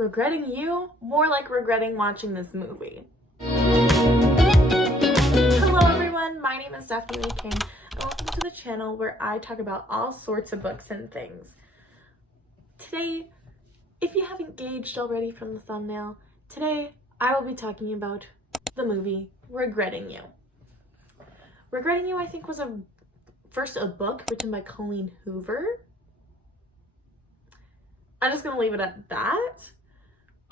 regretting you, more like regretting watching this movie. Hello everyone, my name is Daphne King, and welcome to the channel where I talk about all sorts of books and things. Today, if you haven't gauged already from the thumbnail, today I will be talking about the movie Regretting You. Regretting You, I think, was first a book written by Colleen Hoover. I'm just gonna leave it at that.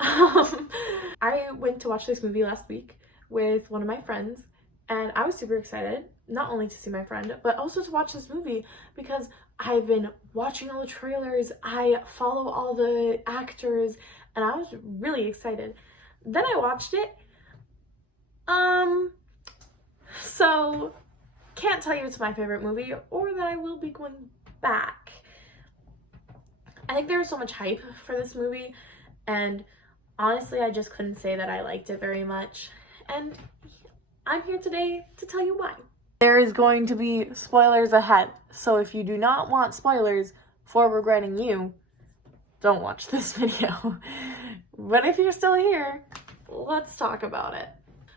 I went to watch this movie last week with one of my friends, and I was super excited, not only to see my friend, but also to watch this movie because I've been watching all the trailers, I follow all the actors, and I was really excited. Then I watched it. So can't tell you it's my favorite movie or that I will be going back. I think there was so much hype for this movie, and honestly, I just couldn't say that I liked it very much. And I'm here today to tell you why. There is going to be spoilers ahead, so if you do not want spoilers for Regretting You, don't watch this video. But if you're still here, let's talk about it.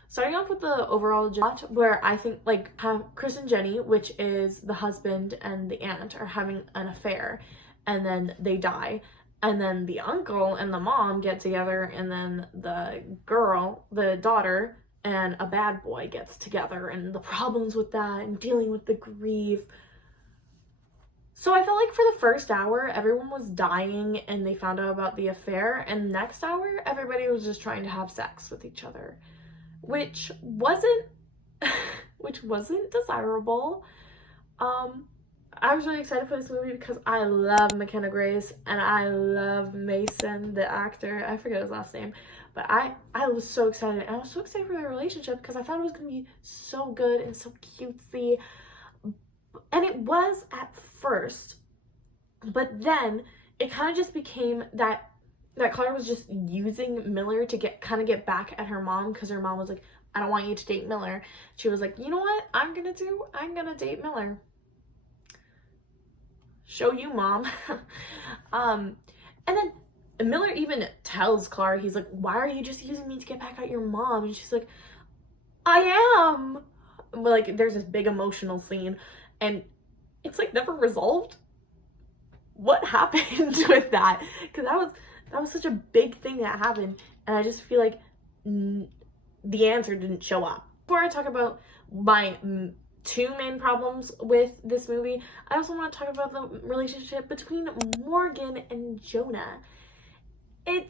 Starting off with the overall plot, where I think Chris and Jenny, which is the husband and the aunt, are having an affair, and then they die, and then the uncle and the mom get together, and then the girl, the daughter, and a bad boy gets together, and the problems with that and dealing with the grief. So I felt like for the first hour everyone was dying and they found out about the affair, and the next hour everybody was just trying to have sex with each other, which wasn't desirable. I was really excited for this movie because I love McKenna Grace and I love Mason, the actor. I forget his last name, but I was so excited. And I was so excited for their relationship because I thought it was going to be so good and so cutesy. And it was at first, but then it kind of just became that Clara was just using Miller to get back at her mom, because her mom was like, I don't want you to date Miller. She was like, you know what I'm gonna date Miller. Show you, mom. And then Miller even tells Clara, he's like, why are you just using me to get back at your mom? And she's like, I am. But like, there's this big emotional scene, and it's like never resolved. What happened with that? Because that was such a big thing that happened, and I just feel like the answer didn't show up. Before I talk about my two main problems with this movie, I also want to talk about the relationship between Morgan and Jonah. It's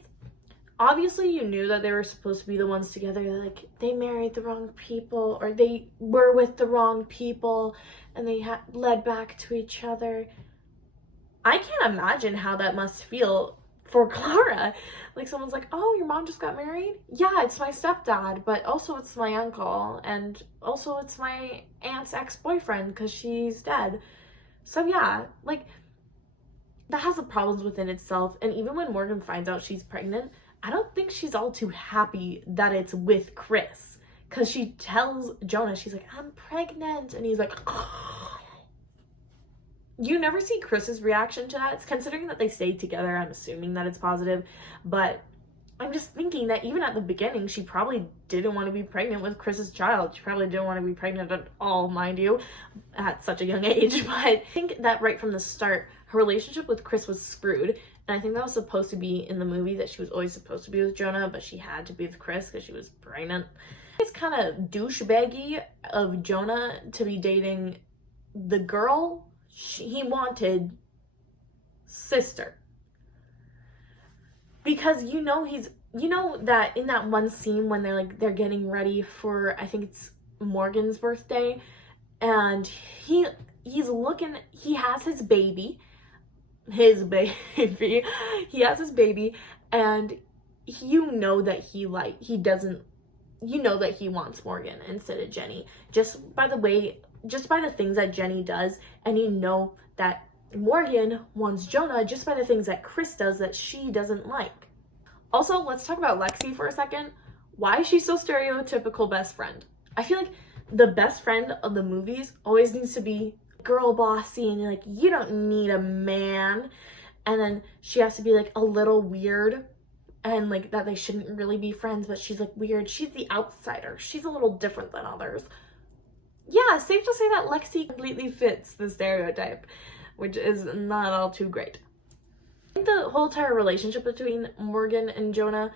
obviously, you knew that they were supposed to be the ones together, like they married the wrong people, or they were with the wrong people and they led back to each other. I can't imagine how that must feel for Clara. Like, someone's like, oh, your mom just got married? Yeah, it's my stepdad, but also it's my uncle, and also it's my aunt's ex-boyfriend because she's dead. So yeah, like, that has the problems within itself. And even when Morgan finds out she's pregnant, I don't think she's all too happy that it's with Chris, because she tells Jonah, she's like, I'm pregnant, and he's like, you never see Chris's reaction to that. It's considering that they stayed together, I'm assuming that it's positive, but I'm just thinking that even at the beginning, she probably didn't want to be pregnant with Chris's child. She probably didn't want to be pregnant at all, mind you, at such a young age. But I think that right from the start, her relationship with Chris was screwed. And I think that was supposed to be in the movie, that she was always supposed to be with Jonah, but she had to be with Chris because she was pregnant. It's kind of douchebaggy of Jonah to be dating the girl he wanted sister. Because you know that in that one scene when they're getting ready for, I think it's Morgan's birthday, and he has his baby, he has his baby, and you know that he wants Morgan instead of Jenny, just by the things that Jenny does, and you know that Morgan wants Jonah just by the things that Chris does that she doesn't like. Also, let's talk about Lexi for a second. Why is she so stereotypical best friend? I feel like the best friend of the movies always needs to be girl bossy and like, you don't need a man. And then she has to be like a little weird and like that they shouldn't really be friends, but she's like weird. She's the outsider. She's a little different than others. Yeah, safe to say that Lexi completely fits the stereotype, which is not all too great. I think the whole entire relationship between Morgan and Jonah,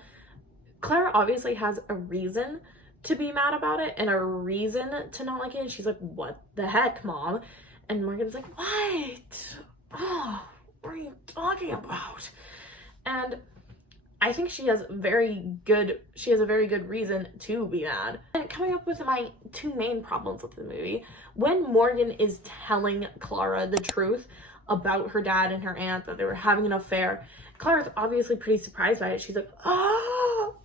Clara obviously has a reason to be mad about it and a reason to not like it. And she's like, what the heck, Mom? And Morgan's like, what? Oh, what are you talking about? And I think she has a very good reason to be mad. And coming up with my two main problems with the movie, when Morgan is telling Clara the truth about her dad and her aunt, that they were having an affair, Clara's obviously pretty surprised by it. She's like, oh.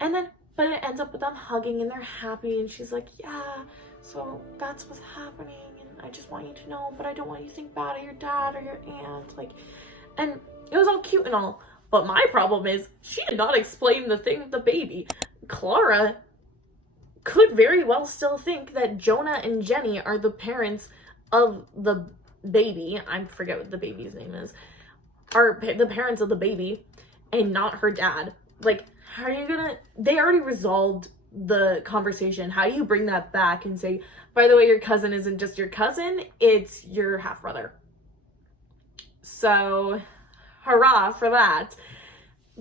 And then, but it ends up with them hugging and they're happy, and she's like, yeah, so that's what's happening, and I just want you to know, but I don't want you to think bad of your dad or your aunt, like, and it was all cute and all, but my problem is she did not explain the thing with the baby. Clara could very well still think that Jonah and Jenny are the parents of the baby, I forget what the baby's name is, are the parents of the baby and not her dad. Like, how are you gonna, they already resolved the conversation. How do you bring that back and say, by the way, your cousin isn't just your cousin, it's your half-brother? So, hurrah for that.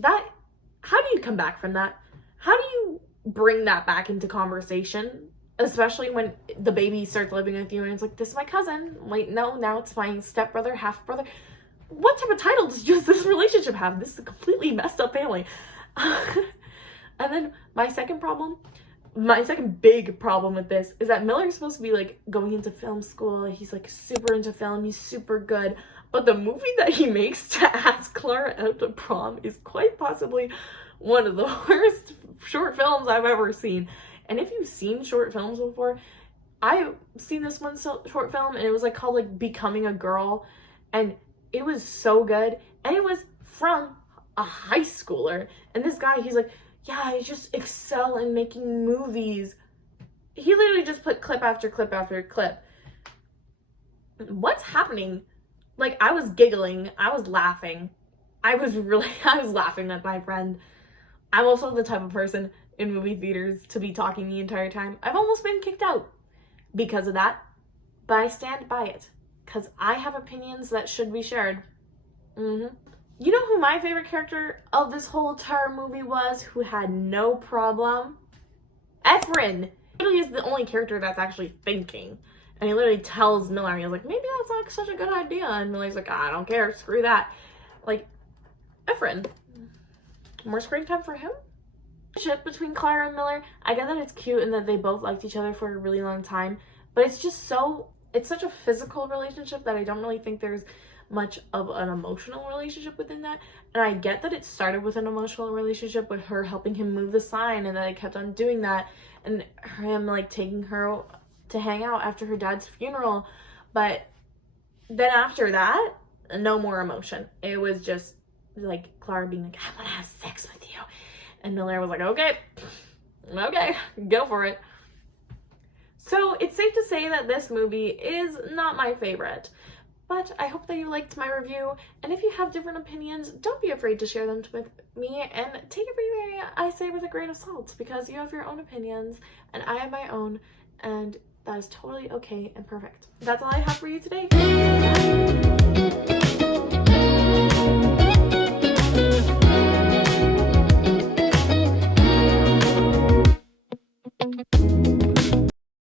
How do you come back from that? How do you bring that back into conversation? Especially when the baby starts living with you and it's like, this is my cousin. Wait, no, now it's my stepbrother, half-brother. What type of title does this relationship have? This is a completely messed up family. And then my second big problem with this is that Miller's supposed to be like going into film school. He's like super into film. He's super good. But the movie that he makes to ask Clara out to prom is quite possibly one of the worst short films I've ever seen. And if you've seen short films before, I've seen this one short film, and it was like called like Becoming a Girl, and it was so good, and it was from a high schooler, and this guy, he's like, yeah, I just excel in making movies. He literally just put clip after clip after clip. What's happening? Like, I was giggling, I was laughing, I was laughing at my friend. I'm also the type of person in movie theaters to be talking the entire time. I've almost been kicked out because of that, but I stand by it because I have opinions that should be shared. You know who my favorite character of this whole entire movie was, who had no problem? Efren. He literally is the only character that's actually thinking. And he literally tells Miller, he's like, maybe that's not such a good idea. And Miller's like, I don't care, screw that. Like, Efren. More screen time for him? Ship between Clara and Miller, I get that it's cute and that they both liked each other for a really long time, but it's just it's such a physical relationship that I don't really think there's much of an emotional relationship within that. And I get that it started with an emotional relationship with her helping him move the sign, and that I kept on doing that, and him like taking her to hang out after her dad's funeral, but then after that, no more emotion. It was just like Clara being like, I want to have sex with you. And Miller was like, okay, go for it. So it's safe to say that this movie is not my favorite, but I hope that you liked my review. And if you have different opinions, don't be afraid to share them with me, and take everything I say with a grain of salt, because you have your own opinions and I have my own, and that is totally okay and perfect. That's all I have for you today. Bye.